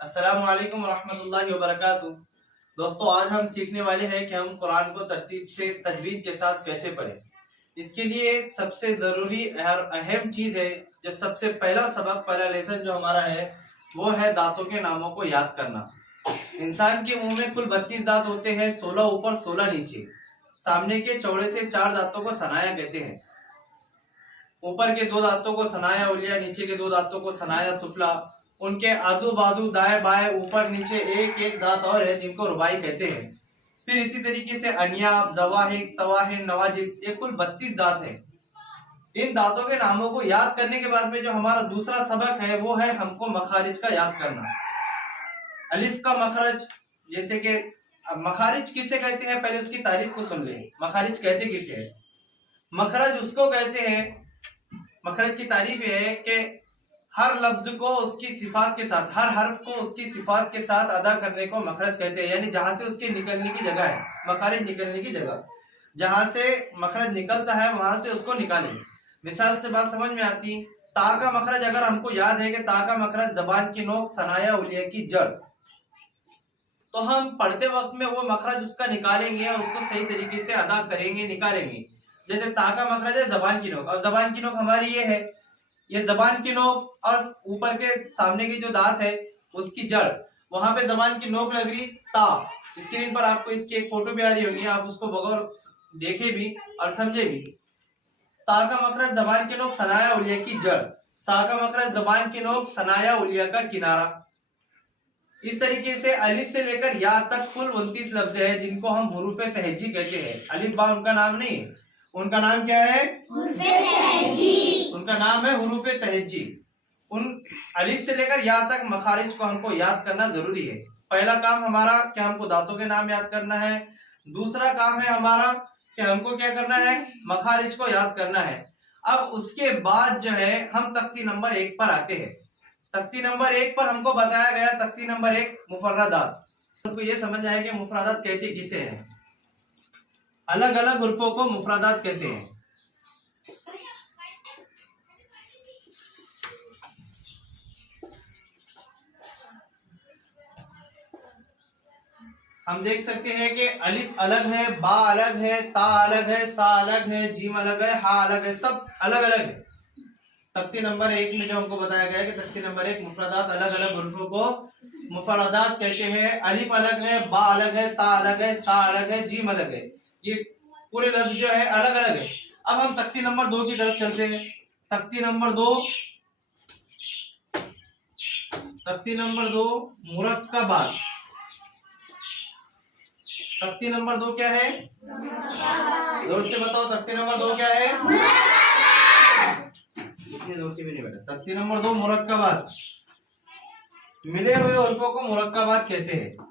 अस्सलामु अलैकुम रहमतुल्लाहि व बरकातुहू। दोस्तों, आज हम सीखने वाले हैं कि हम कुरान को तरतीब से तजवीद के साथ कैसे पढ़ें। इसके लिए सबसे जरूरी और अहम चीज है, जो सबसे पहला सबक, पहला लेसन जो हमारा है, वो है दांतों के नामों को याद करना। इंसान के मुंह में कुल 32 दांत होते हैं, 16 ऊपर 16 नीचे। सामने के चौड़े से 4 दांतों को सनाया कहते हैं। ऊपर के 2 दांतों को सनाया उलिया, नीचे के 2 दांतों को सनाया सुफला। उनके आजू बाजू दाएं बाएं ऊपर नीचे एक एक दांत और है, जिनको रुबाई कहते हैं। फिर इसी तरीके से अनियाब, जवाहिक, तवाहिन, नवाजिस, ये कुल 32 दांत हैं। इन दांतों के नामों को याद करने के बाद में जो हमारा दूसरा सबक है, वो है हमको मखारिज का याद करना। अलिफ का मखरज, जैसे कि मखारिज किसे कहते हैं, पहले उसकी तारीफ को सुन ले। मखारिज कहते किसे हैं? मखरज उसको कहते हैं, मखरज की तारीफ यह है कि हर लफ्ज को उसकी सिफात के साथ, हर हर्फ को उसकी सिफात के साथ अदा करने को मखरज कहते हैं। यानी जहां से उसके निकलने की जगह है, मखारिज निकलने की जगह, जहां से मखरज निकलता है वहां से उसको निकालें। मिसाल से बात समझ में आती। ता का मखरज अगर हमको याद है कि ता का मखरज जबान की नोक, सनाया उलिया की जड़, तो हम पढ़ते वक्त में वो मखरज उसका निकालेंगे और उसको सही तरीके से अदा करेंगे, निकालेंगे। जैसे ता का मखरज है जबान की नोक, और जबान की नोक हमारी ये है, ये जबान की नोक और ऊपर के सामने की जो दांत है उसकी जड़, वहां पे जबान की नोक लग रही ता। स्क्रीन पर आपको इसकी एक फोटो भी आ रही होगी, आप उसको बगैर देखे भी और समझे भी। ता का मखरज जबान की नोक, सनाया उलिया की जड़। सा का मखरज जबान की नोक, सनाया उलिया का किनारा। इस तरीके से अलिफ से लेकर या तक कुल 29 लफ्ज है, जिनको हम हुरूफ तहजी कहते हैं। अलिफ बा उनका नाम नहीं, उनका नाम क्या है? उनका नाम है हुरूफ तहजी। उन अलिफ से लेकर या तक मखारिज को हमको याद करना जरूरी है। पहला काम हमारा क्या, हमको दांतों के नाम याद करना है। दूसरा काम है हमारा कि हमको क्या करना है, मखारिज को याद करना है। अब उसके बाद जो है हम तख्ती नंबर 1 पर आते हैं। तख्ती नंबर 1 पर हमको बताया गया, तख्ती नंबर 1 मुफर्रदात। हमको ये समझ आया कि मुफर्रदात कहते किसे हैं। अलग अलग हुर्फों को मुफर्रदात कहते हैं। हम देख सकते हैं कि अलिफ अलग है, बा अलग है, ता अलग है, सा अलग है, जीम अलग है, हा अलग है, सब अलग अलग है। तख्ती नंबर 1 में जो हमको बताया गया है कि तख्ती नंबर 1 मुफर्रदात, अलग अलग हुर्फों को मुफर्रदात कहते हैं। अलिफ अलग है, बा अलग है, ता अलग है, सा अलग है, जीम अलग है। ये पूरे लफ्ज जो है अलग अलग है। अब हम तख्ती नंबर 2 की तरफ चलते हैं। तख्ती नंबर 2, तख्ती नंबर 2 मुरक्कबात। तख्ती नंबर 2 क्या है? जोर से बताओ, तख्ती नंबर 2 क्या है? इतनी जोर से भी नहीं बेटा। तख्ती नंबर 2 मुरक्कबात। मिले हुए हुर्फों को मुरक्कबात कहते हैं।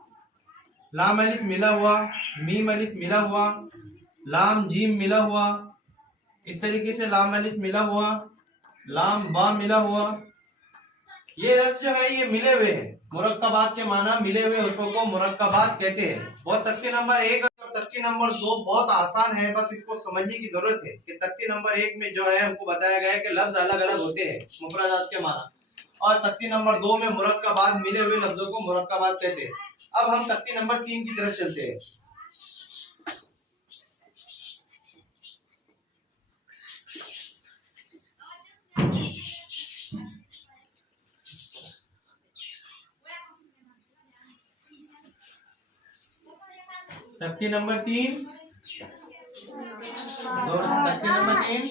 लाम अलिफ मिला हुआ, मीम अलिफ मिला हुआ, लाम जीम मिला हुआ, इस तरीके से लाम अलिफ मिला हुआ, लाम बा मिला हुआ। ये लफ्ज जो है ये मिले हुए हैं। मुरक्कबात के माना मिले हुए हुर्फों को मुरक्कबात कहते हैं। बहुत तख्ती नंबर 1 और तख्ती नंबर 2 बहुत आसान है, बस इसको समझने की जरूरत है कि तख्ती नंबर 1 में जो है हमको बताया गया है कि लफ्ज अलग अलग होते हैं मुफर्रदात के माना, और तख्ती नंबर 2 में मुरक्कबात, मिले हुए लफ्जों को मुरक्कबात कहते हैं। अब हम तख्ती नंबर 3 की तरफ चलते हैं। तख्ती नंबर 3, तख्ती नंबर 3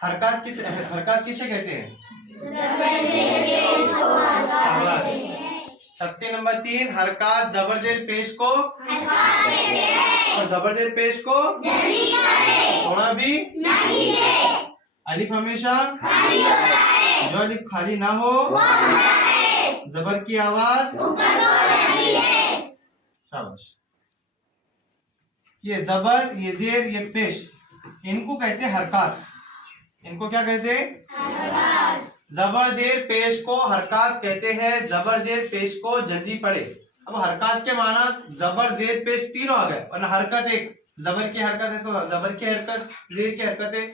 हरकत किसे कहते हैं? तख्ती नंबर 3 हरकत जबर जेर पेश को, और जबर जेर पेश को थोड़ा भी अलिफ हमेशा जो अलिफ खाली ना हो, जबर की आवाज, शाबाश। ये जबर, ये जेर, ये पेश, इनको कहते हैं हरकत। इनको क्या कहते हैं? जबर जेर पेश को हरकत कहते हैं। जबर जेर पेश को जल्दी पढ़े। अब हरकत के माना जबर जेर पेश तीनों आ गए, वरना हरकत एक, जबर की हरकत है तो जबर की हरकत, जेर की हरकत है।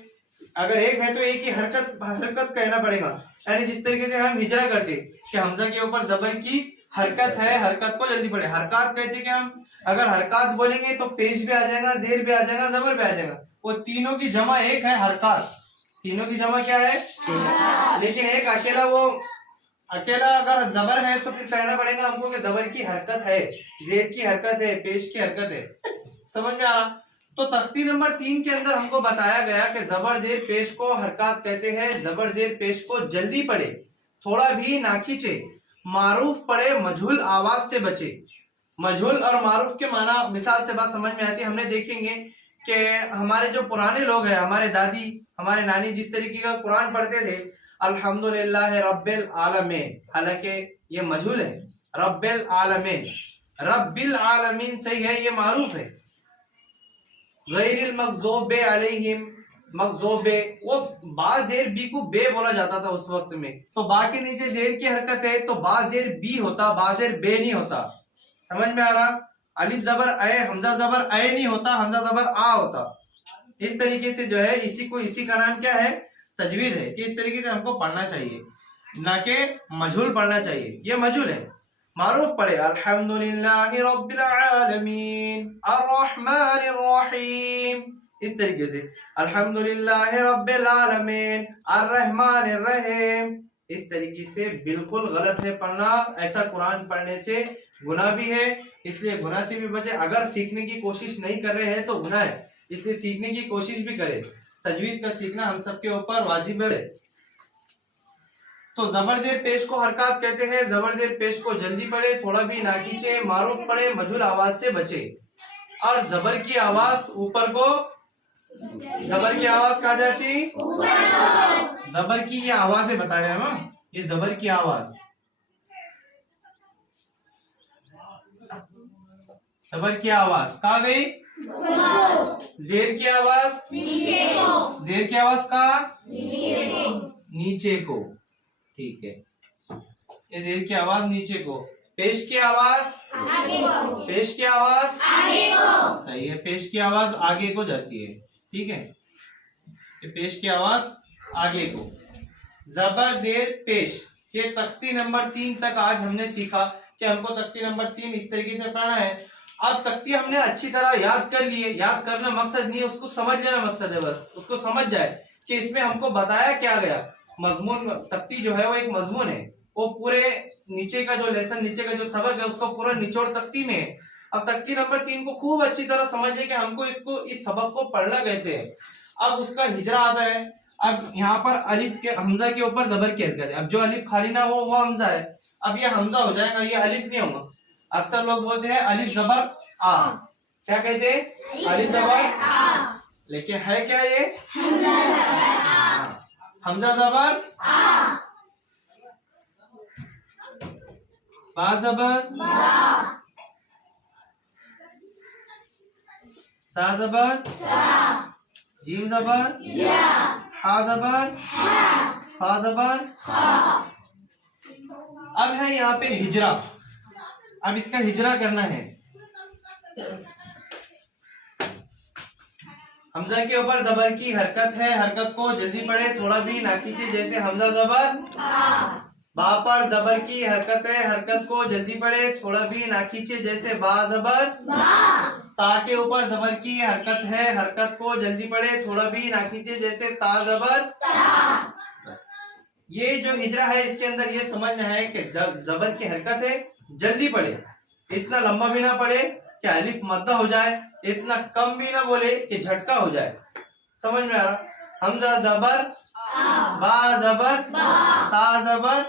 अगर एक है तो एक ही हरकत कहना पड़ेगा। यानी जिस तरीके से हम हिजरा करते, कि हमजा के ऊपर जबर की हरकत है, हरकत को जल्दी पढ़े। हरकत कहते हैं कि हम अगर हरकत बोलेंगे तो पेश भी आ जाएगा, जेर भी आ जाएगा, जबर भी आ जाएगा। वो तीनों की जमा एक है हरकत, तीनों की जमा क्या है? लेकिन एक अकेला वो अकेला अगर जबर है तो फिर कहना पड़ेगा हमको कि जबर की हरकत है, जेर की हरकत है, पेश की हरकत है। समझ में आ रहा? तो तख्ती नंबर 3 के अंदर हमको बताया गया कि जबर जेर पेश को हरकत कहते हैं। जबर जेर पेश को जल्दी पढ़े, थोड़ा भी ना खींचे, मारूफ पढ़े, मजहूल आवाज से बचे। मजहूल और मारूफ के माना मिसाल से बात समझ में आती है। हमने देखेंगे कि हमारे जो पुराने लोग हैं, हमारे दादी हमारे नानी जिस तरीके का कुरान पढ़ते थे, अल्हम्दुलिल्लाह रब्बिल आलमीन, हालांकि ये मजहूल है, रब्बिल आलमीन, रब्बिल आलमीन सही है, ये मारूफ है। गैरिल मग़ज़ूबे अलैहिम, मग़ज़ूबे वो बा जेर बी को बे बोला जाता था उस वक्त में, तो बा के नीचे जेर की हरकत है तो बा जेर बी होता, बा जेर बे नहीं होता। समझ में आ रहा? अलिफ जबर ए, हमजा जबर ए नहीं होता, हमजा जबर आ होता। इस तरीके से जो है इसी का नाम क्या है? तजवीद है कि इस तरीके से हमको पढ़ना चाहिए, ना कि मजहूल पढ़ना चाहिए। ये मजहूल है। मारूफ पढ़े अल्हम्दुलिल्लाहि रब्बिल आलमीन अर्रहमानिर रहीम, इस तरीके से अल्हम्दुलिल्लाहि रब्बिल आलमीन अर्रहमानिर रहीम। इस तरीके से बिल्कुल गलत है पढ़ना। ऐसा कुरान पढ़ने से गुनाह भी है, इसलिए गुनाह से भी बचे। अगर सीखने की कोशिश नहीं कर रहे हैं तो गुनाह है, इसलिए सीखने की कोशिश भी करें। तजवीद का सीखना हम सबके ऊपर वाजिब है। तो जबर जेर पेश को हरकत कहते हैं। जबर जेर पेश को जल्दी पढ़े, थोड़ा भी ना खींचे, मारूफ पढ़े, मजहूल आवाज से बचे। और जबर की आवाज ऊपर को, जबर की आवाज कहा जाती? जबर की ये आवाज बता रहे हैं हम, ये जबर की आवाज, जबर की आवाज कहा गई? जेर की आवाज नीचे को, जेर की आवाज कहा? नीचे को, ठीक है। ये जेर की आवाज नीचे को, पेश की आवाज आगे को, पेश की आवाज आगे को, सही है, पेश की आवाज आगे को जाती है, ठीक है। ये पेश की आवाज आगे को। जबर जेर पेश के तख्ती नंबर 3 तक आज हमने सीखा कि हमको तख्ती नंबर 3 इस तरीके से पढ़ना है। अब तख्ती हमने अच्छी तरह याद कर लिए। याद करना मकसद नहीं है, उसको समझ लेना मकसद है। बस उसको समझ जाए कि इसमें हमको बताया क्या गया। मजमून, तख्ती जो है वो एक मजमून है, वो पूरे नीचे का जो लेसन, नीचे का जो सबक है उसको पूरा निचोड़ तख्ती में है। अब तख्ती नंबर 3 को खूब अच्छी तरह समझिए कि हमको इस सबक को पढ़ना कैसे है। अब उसका हिजरा आता है। अब यहाँ पर अलिफ के हमजा के ऊपर जबर की हरकत है। अब जो अलिफ खाली ना हो वो हमजा है, अब ये हमजा हो जाएगा, ये अलिफ नहीं होगा। अक्सर लोग बोलते हैं अलिफ जबर आ, क्या कहते हैं? अलिफ जबर आ, लेकिन है क्या ये? हमजा जबर आ, हमजा जबर आ, बा जबर बा, सा जबर सा, जीम जबर जा, हा जबर हा, फा जबर फा। अब है यहाँ पे हिजरा। अब इसका हिजरा करना है। हमजा के ऊपर जबर की हरकत है, हरकत को जल्दी पढ़े, थोड़ा भी ना खींचे। जैसे हमजा जबर बा पर जबर की हरकत है, हरकत को जल्दी पढ़े, थोड़ा भी ना खींचे। जैसे बा जबर ता के ऊपर जबर की हरकत है, हरकत को जल्दी पढ़े, थोड़ा भी ना खींचे। जैसे ता जबर ता। ये जो हिजरा है इसके अंदर ये समझना है कि जबर की हरकत है, जल्दी पढ़े, इतना लंबा भी ना पढ़े कि अलिफ मद्दा हो जाए, इतना कम भी ना बोले कि झटका हो जाए। समझ में आ रहा? हमजा जबर बा जबर ता जबर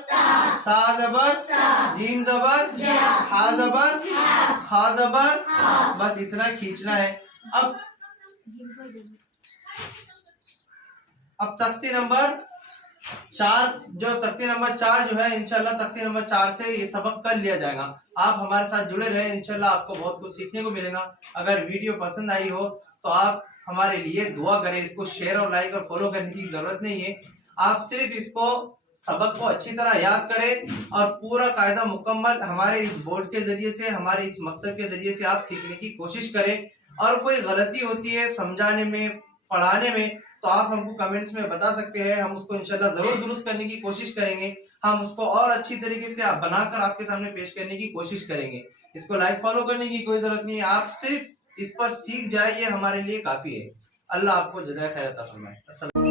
सा जबर जीम जबर हा जबर खा जबर, बस इतना खींचना है। अब तख्ती नंबर 4 जो है इंशाल्लाह तख्ती नंबर 4 से ये सबक कर लिया जाएगा। आप हमारे साथ जुड़े रहे, इंशाल्लाह आपको बहुत कुछ सीखने को मिलेगा। अगर वीडियो पसंद आई हो तो आप हमारे लिए दुआ करें। इसको शेयर और लाइक और फॉलो करने की जरूरत नहीं है, आप सिर्फ इसको सबक को अच्छी तरह याद करें और पूरा कायदा मुकम्मल हमारे इस बोर्ड के जरिए से, हमारे इस मकतब के जरिए से आप सीखने की कोशिश करें। और कोई गलती होती है समझाने में, पढ़ाने में, तो आप हमको कमेंट्स में बता सकते हैं, हम उसको इंशाल्लाह जरूर दुरुस्त करने की कोशिश करेंगे। हम उसको और अच्छी तरीके से बनाकर आपके सामने पेश करने की कोशिश करेंगे। इसको लाइक फॉलो करने की कोई जरूरत नहीं है, आप सिर्फ इस पर सीख जाए, ये हमारे लिए काफी है। अल्लाह आपको जज़ाए खैर अता फरमाए।